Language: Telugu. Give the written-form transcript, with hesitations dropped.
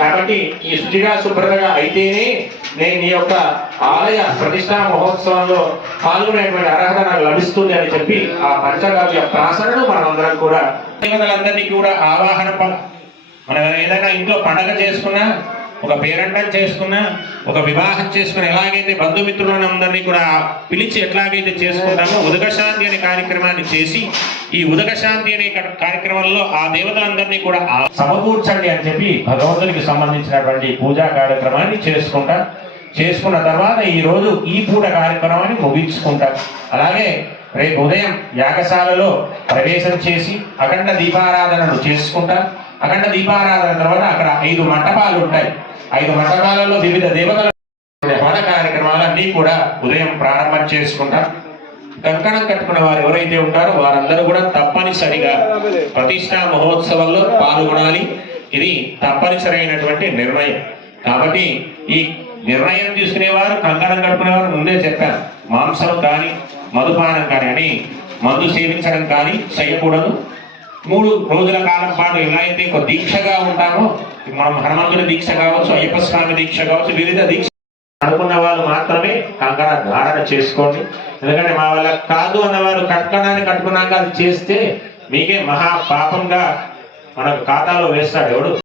కాబట్టి ఈ శుచిగా శుభ్రతగా అయితేనే నేను ఈ యొక్క ఆలయ ప్రతిష్టా మహోత్సవంలో పాల్గొనేటువంటి అర్హత నాకు లభిస్తుంది అని చెప్పి ఆ పంచగవ్య ప్రాసనను మనమందరం కూడా దేవతలందరినీ కూడా ఆవాహన మనం ఏదైనా ఇంట్లో పండగ చేసుకున్నా, ఒక పేరంటం చేసుకున్నా, ఒక వివాహం చేసుకుని ఎలాగైతే బంధుమిత్రులను అందరినీ కూడా పిలిచి ఎట్లాగైతే చేసుకుంటామో ఉదక శాంతి అనే కార్యక్రమాన్ని చేసి ఈ ఉదక శాంతి అనే కార్యక్రమంలో ఆ దేవతలందరినీ కూడా సమకూర్చండి అని చెప్పి భగవంతునికి సంబంధించినటువంటి పూజా కార్యక్రమాన్ని చేసుకున్న తర్వాత ఈ రోజు ఈ పూట కార్యక్రమాన్ని ముగించుకుంటాం. అలాగే రేపు ఉదయం యాగశాలలో ప్రవేశం చేసి అఖండ దీపారాధనను చేసుకుంటాం. అఖండ దీపారాధన తర్వాత అక్కడ 5 మంటపాలు ఉంటాయి. 5 మంటపాలలో వివిధ దేవతల హోమ కార్యక్రమాలన్నీ కూడా ఉదయం ప్రారంభం చేసుకుంటాం. కంకణం కట్టుకున్న వారు ఎవరైతే ఉంటారో వారందరూ కూడా తప్పనిసరిగా ప్రతిష్టా మహోత్సవంలో పాల్గొనాలి. ఇది తప్పనిసరైనటువంటి నిర్ణయం. కాబట్టి ఈ నిర్ణయం తీసుకునేవారు, కంకణం కట్టుకునేవారు ముందే చెప్పారు, మాంసం కానీ మధుపానం కానీ అని మందు సేవించడం కానీ చేయకూడదు. 3 రోజుల కాలం పాటు ఎలా అయితే ఒక దీక్షగా ఉంటామో, మనం హనుమంతుడి దీక్ష కావచ్చు, అయ్యప్ప స్వామి దీక్ష కావచ్చు, వివిధ దీక్ష అనుకున్న వాళ్ళు మాత్రమే కంకణ ధారణ చేసుకోండి. ఎందుకంటే మా వాళ్ళ కాదు అన్నవారు కంకణాన్ని కట్టుకున్నాక అది చేస్తే మీకే మహా పాపంగా మన ఖాతాలో వేస్తాడు ఎవడు.